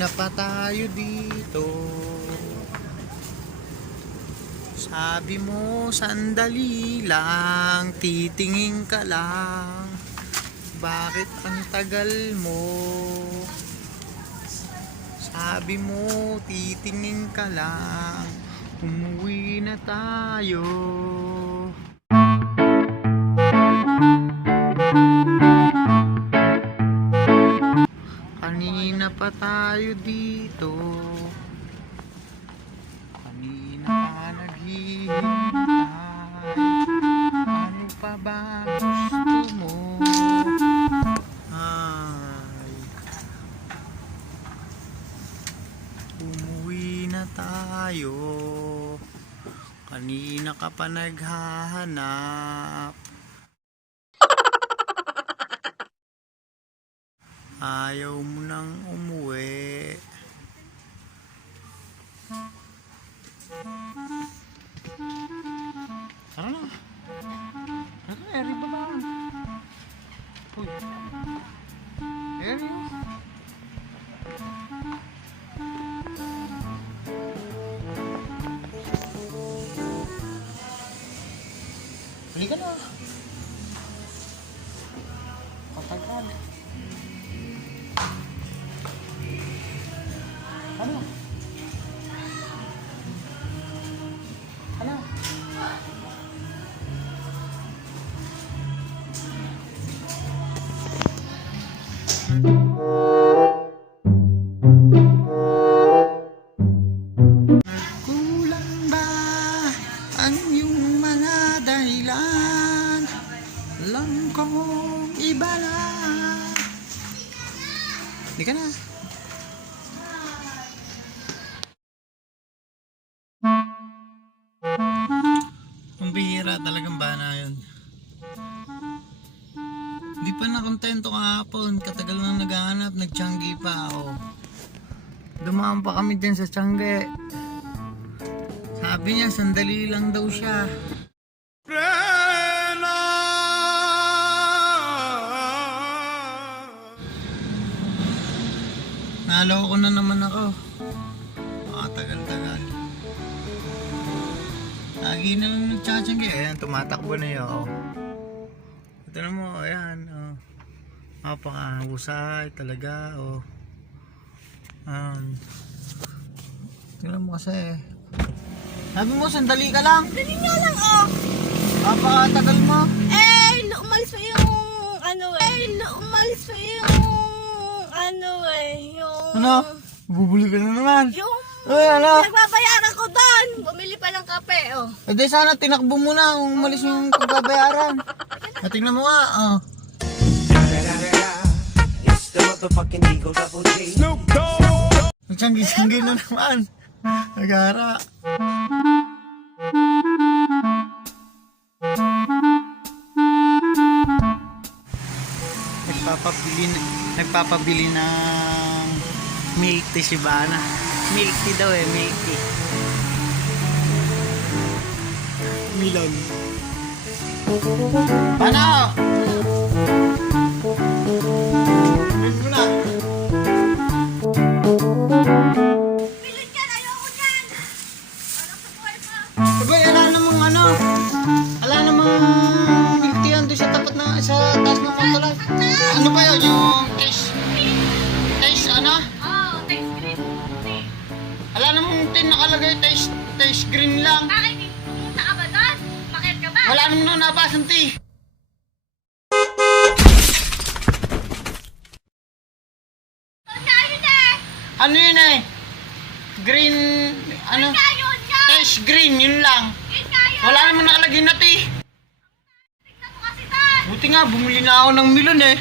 Kanina pa tayo dito. Sabi mo sandali lang, titingin ka lang. Bakit ang tagal mo? Sabi mo titingin ka lang, umuwi na tayo. Kanina pa tayo dito. Kanina pa naghihintay. Ano pa ba gusto mo? Ay, umuwi na tayo. Kanina ka pa naghahanap. Ayaw mo nang umuwi. Tara na. Tara na, Eri ba ba? Uy. Eri. Halika na. Kapal ka na. Ano? Ano? Nagkulang ba ang iyong mga dahilan? Alam kong iba lang. Hindi ka na. Ang bihira talagang bana yun. Hindi pa nakontento kahapon. Katagal nang naghahanap, nagtiyanggi pa ako. Dumaan pa kami dyan sa tiyangge. Sabi niya sandali lang daw siya. Naloko na naman ako. Tagal-tagal. Lagi na lang nagtsatsyangge. Ayan, tumatakbo na yun. Oh. Ito na mo, ayan. Oh. Napakahusay talaga. Oh. Tingnan mo kasi. Sabi mo, sandali ka lang. Dali nga lang, oh. Napakatagal mo. Umalis pa yung, umalis pa yung, yung... Ano? Bubuli ka na naman. Yung... Ano? Nagbabayaran ko doon. Bumili pa ng kape, oh. E di sana tinakbo mo na kung umalis yung pagbabayaran. Tingnan mo nga, oh. It's the motherfucking Eagle Double G. Snoop Dogg. Nagtsanggi-tsanggi na naman. Nagara. Nagpapabili ng milk tea si Bana. Milk tea daw eh, milk tea. Milon. Bana! Milk mo na. Bilhin ka, ayoko dyan. Alam sa buhay mo. Sabay, ala namang ano? Ala namang milk tea yan doon sa tapat na, sa taas ng motolan. Ano ba yun? Yung taste? Taste ano? Oh, taste green. Ala namang tin nakalagay, taste green lang. Bakit? Pumunta ka ba doon? Bakit ka ba? Wala namang nabasang tea. Yun eh. Ano yun eh? Green, ano? Yun yan. Taste green, yun lang. Yun nga yun. Wala namang nakalagay na tea. Tignan mo kasi doon. Buti nga, bumili na ako ng milon eh.